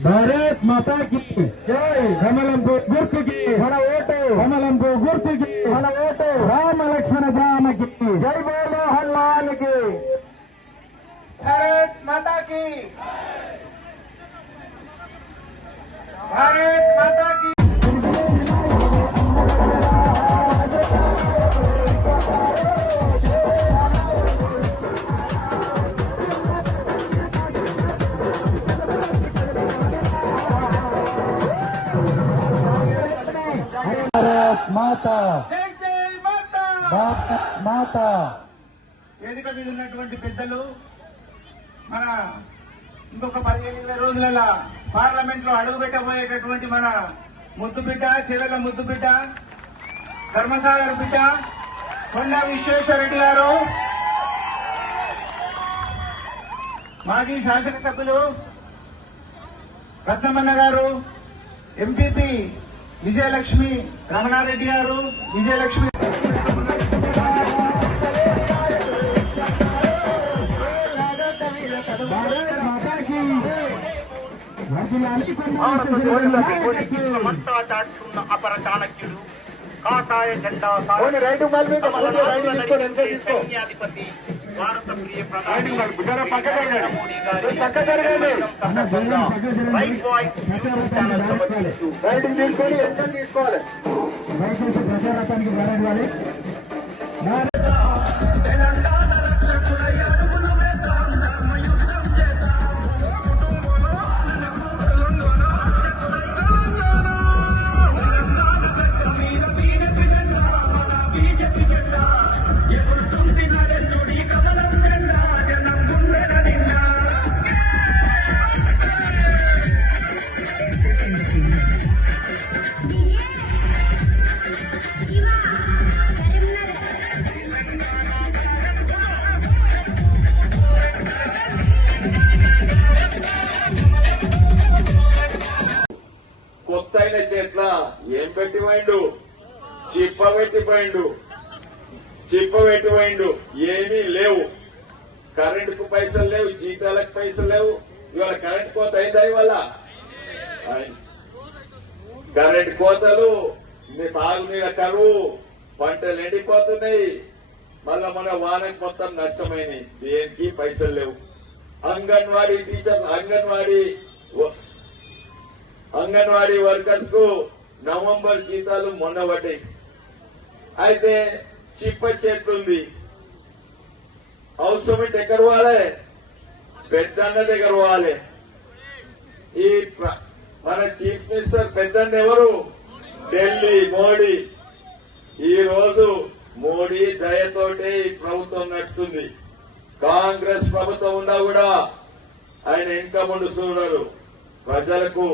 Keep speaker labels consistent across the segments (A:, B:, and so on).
A: భారత్ माता की जय గుర్తుకి మన ఓటు కమలంపు గుర్తుకి మన ఓటు రామ లక్ష్మణ ओटो राम लक्ष्मण
B: जाम जी जय मो हनुमान की
A: మాతా. మాతా.
B: వేదిక మీద ఉన్నటువంటి పెద్దలు మన ఇంకొక పదిహేను రోజులలో పార్లమెంట్లో అడుగు పెట్టబోయేటటువంటి మన ముద్దు బిడ్డ చెవెల ముద్దు బిడ్డ ధర్మసాగర్ బిడ్డ కొండ విశ్వేశ్వరరెడ్డి గారు మాజీ శాసనసభ్యులు రత్నమన్న గారు ఎంపీపీ విజయలక్ష్మి రమణారెడ్డి గారు విజయలక్ష్మి
A: భారత్
C: అపర చాణక్యుడు కాషాయ జెండా. సైన్యాధిపతి భారత ప్రియ ప్రధాని మోడీ గారి రైట్ వాయిస్ యూట్యూబ్ ఛానల్ సమర్పిస్తూ
B: తీసుకోవాలి
D: చెట్ల ఏం పెట్టి పోయిండు? చిప్ప పెట్టి పోయిండు. చిప్ప పెట్టి పోయిండు. ఏమీ లేవు. కరెంటుకు పైసలు లేవు జీతాలకు పైసలు లేవు. ఇవాళ కరెంట్ కోత అయిందా ఇవాళ? కరెంట్ కోతలు మీ తాగునీళ్ళ కరువు పంటలు ఎండిపోతున్నాయి. మళ్ళా మన వానకు మొత్తం నష్టమైనవి దేనికి? పైసలు లేవు. అంగన్వాడీ టీచర్ అంగన్వాడీ అంగన్వాడీ వర్కర్స్కు నవంబర్ జీతాలు మొన్న పడ్డాయి అయితే చిప్ప చెట్టు ఉంది హౌస్ సమిట్ ఎక్కడ పోవాలి పెద్దన్న దగ్గర పోవాలి ఈ మన చీఫ్ మినిస్టర్ పెద్దన్న ఎవరు? ఢిల్లీ మోడీ. ఈ రోజు మోడీ దయతోటే ఈ ప్రభుత్వం నడుస్తుంది. కాంగ్రెస్ ప్రభుత్వం ఉన్నా కూడా ఆయన ఇంకా ముందు చూడరు. ప్రజలకు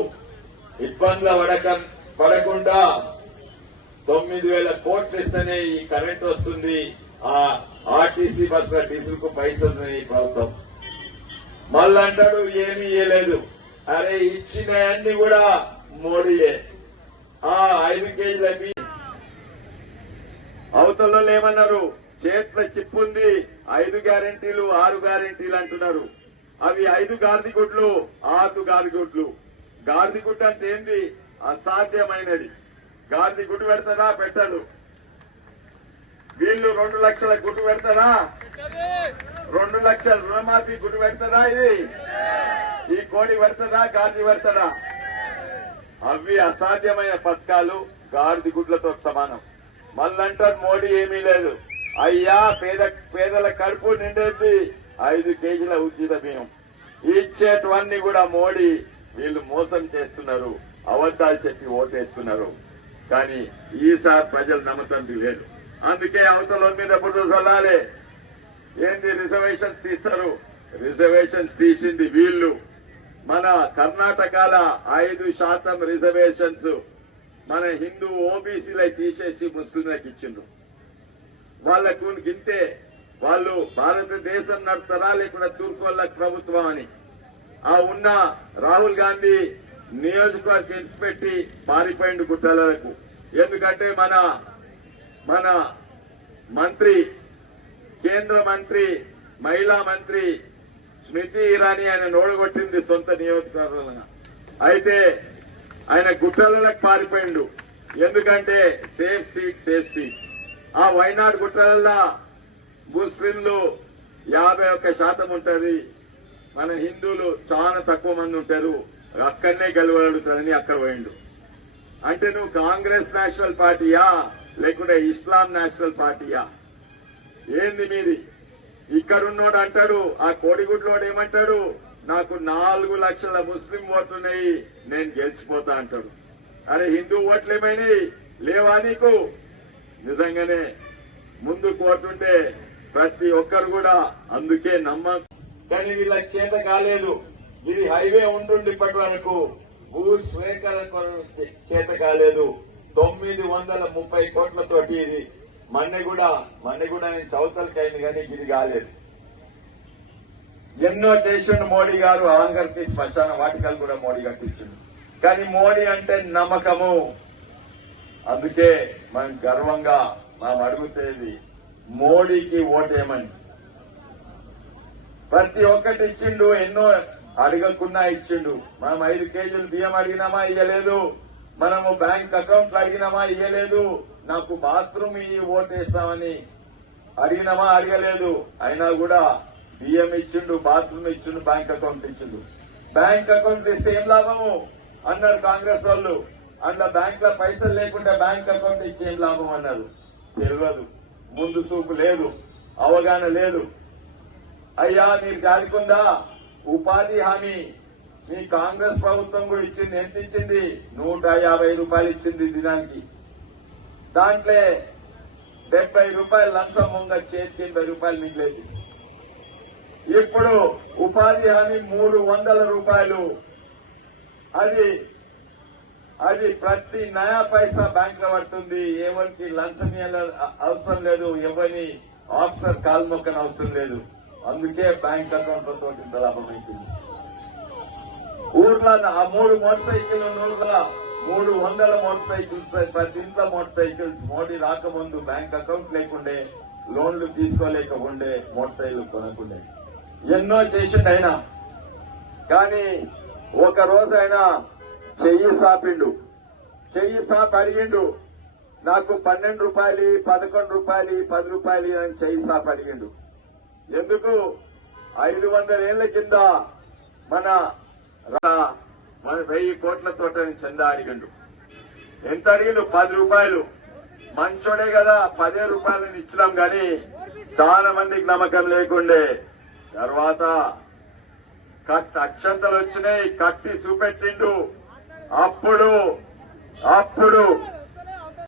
D: ఇబ్బందులు పడక పడకుండా తొమ్మిది వేల కోట్లు ఇస్తేనే ఈ కరెంట్ వస్తుంది. ఆ ఆర్టీసీ బస్సుల డీజిల్కు పైసలు ఉన్నాయి ఈ ప్రభుత్వం. మళ్ళీ అంటాడు ఏమీ ఇయ్యలేదు. అరే ఇచ్చిన అన్ని కూడా మోడీయే. ఆ ఐదు కేజీల బి అవతలలో ఏమన్నారు? చేతుల చిప్పుంది ఐదు గ్యారెంటీలు ఆరు గ్యారెంటీలు అంటున్నారు. అవి ఐదు గాంధీ గుడ్లు ఆరు గాంధీ గుడ్లు గాంధీ అంటే ఏంది? అసాధ్యమైనది. గాంధీ గుడ్డు పెడతారా పెట్టదు. వీళ్ళు రెండు లక్షల గుడ్డు పెడతారా రెండు లక్షల రుణమాఫీ గుడ్డు పెడతారా ఇది? ఈ కోడి పెడతారా గాంధీ పెడతారా అవి అసాధ్యమైన పథకాలు గాడిద గుడ్లతో సమానం. మళ్ళంటారు మోడీ ఏమీ లేదు. అయ్యా పేద పేదల కడుపు నిండేది. ఐదు కేజీల ఉచిత బియ్యం. ఇచ్చేటువన్నీ కూడా మోడీ వీళ్ళు మోసం చేస్తున్నారు అబద్దాలు చెప్పి ఓటేస్తున్నారు. కానీ ఈసారి ప్రజలు నమ్మతం లేదు. అందుకే అవతల మీద ఎప్పుడు చల్లాలి? ఏంది రిజర్వేషన్స్ తీస్తారు? రిజర్వేషన్స్ తీసింది వీళ్ళు. మన కర్ణాటకల ఐదు శాతం రిజర్వేషన్స్ మన హిందూ ఓబీసీలై తీసేసి ముస్లింలకు ఇచ్చిండ్రు. వాళ్ళకు గింతే వాళ్ళు భారతదేశం నడుపుతారా లేకుండా తూర్పు ప్రభుత్వం అని? ఆ ఉన్న రాహుల్ గాంధీ నియోజకవర్గం ఇచ్చిపెట్టి పారిపోయిండు గుట్టలకు. ఎందుకంటే మన మన మంత్రి కేంద్ర మంత్రి మహిళా మంత్రి స్మృతి ఇరానీ ఆయన నోడగొట్టింది సొంత నియోజకవర్గంగా అయితే ఆయన గుట్టలకు పారిపోయిండు. ఎందుకంటే సేఫ్ సీట్ సేఫ్ సీట్. ఆ వైనాడు గుట్టలలో ముస్లింలు యాభై ఒక్క శాతం ఉంటది. మన హిందువులు చాలా తక్కువ మంది ఉంటారు. అక్కడనే గెలవగలుగుతారని అక్కడ పోయిండు. అంటే నువ్వు కాంగ్రెస్ నేషనల్ పార్టీయా? లేకుంటే ఇస్లాం నేషనల్ పార్టీయా? ఏంది మీది? ఇక్కడున్నోడు అంటాడు ఆ కోడిగుడ్లోడు ఏమంటాడు నాకు నాలుగు లక్షల ముస్లిం ఓట్లున్నాయి నేను గెలిచిపోతా అంటాడు. అరే హిందూ ఓట్లు ఏమైనాయి? లేవా నీకు? నిజంగానే ముందు కోరుతుంటే ప్రతి ఒక్కరు కూడా అందుకే నమ్మ కానీ వీళ్ళ చేత కాలేదు. ఇది హైవే ఉంటుంది ఇప్పటి వరకు భూ స్వీకరణ చేత కాలేదు. తొమ్మిది వందల ముప్పై కోట్లతోటి ఇది మన్నెగూడ కూడా కూడా నేను చౌతలకి అయింది కానీ ఇది కాలేదు. ఎన్నో చేసిండు మోడీ గారు ఆంగర్కి శ్మశాన వాటికలు కూడా మోడీ కట్టించింది కానీ మోడీ అంటే నమ్మకము. అందుకే మనం గర్వంగా మనం అడుగుతేది మోడీకి ఓటేమని ప్రతి ఒక్కటి ఇచ్చిండు ఎన్నో అడగకుండా ఇచ్చిండు. మనం ఐదు కేజీలు బియ్యం అడిగినామా ఇయ్యలేదు. మనము బ్యాంక్ అకౌంట్లు అడిగినామా ఇయ్యలేదు. నాకు బాత్రూమ్ ఇవి ఓటేస్తామని అడిగినామా అడగలేదు. అయినా కూడా బియ్యం ఇచ్చిండు బాత్రూమ్ ఇచ్చిండు బ్యాంక్ అకౌంట్ ఇచ్చిండు. బ్యాంక్ అకౌంట్ ఇస్తే ఏం లాభము? అన్నారు కాంగ్రెస్ వాళ్ళు. అందులో బ్యాంక్లో పైసలు లేకుండా బ్యాంక్ అకౌంట్ ఇచ్చి ఏం లాభం అన్నారు? తెలియదు. ముందు చూపు లేదు. అవగాహన లేదు. అయ్యా మీరు గాలికుందా ఉపాధి హామీ. మీ కాంగ్రెస్ ప్రభుత్వం కూడా ఇచ్చింది ఎంత ఇచ్చింది? నూట యాభై రూపాయలు ఇచ్చింది దినానికి. దాంట్లో డెబ్బై రూపాయలు లంచం ముంగ చేతికి ఎనభై రూపాయలు మిగిలేదు. ఇప్పుడు ఉపాధి హామీ మూడు వందల రూపాయలు. అది అది ప్రతి నయా పైసా బ్యాంక్లో పడుతుంది. ఎవరికి లంచం అవసరం లేదు ఎవరిని ఆఫీసర్ కాల్ మొక్కన అవసరం లేదు. అందుకే బ్యాంక్ అకౌంట్ తోటి లాభం ఊర్లో ఆ మూడు మోటార్ సైకిల్ ఊర్లో మూడు వందల మోటార్ సైకిల్స్ ప్రతి ఇంట్లో మోటార్ సైకిల్స్ మోడీ రాకముందు బ్యాంక్ అకౌంట్ లేకుండే లోన్లు తీసుకోలేక ఉండే మోటార్ సైకిల్ కొనకుండే. ఎన్నో చేసిండు ఆయన కానీ ఒక రోజు ఆయన చెయ్యి సాపిండు. చెయ్యి సాపి అడిగిండు నాకు పన్నెండు రూపాయలు పదకొండు రూపాయలు పది రూపాయలు అని చెయ్యి సాపి అడిగిండు. ఎందుకు? ఐదు వందల ఏళ్ళ కింద మన రా- మన వెయ్యి కోట్ల తోటని చందా అడిగిండు ఎంత అడిగిండు? పది రూపాయలు. మంచోడే కదా పదే రూపాయలని ఇచ్చినాం గాని చాలా మందికి నమ్మకం లేకుండే. తర్వాత కట్ అక్షంతలు వచ్చినాయి కట్టి చూపెట్టిండు. అప్పుడు అప్పుడు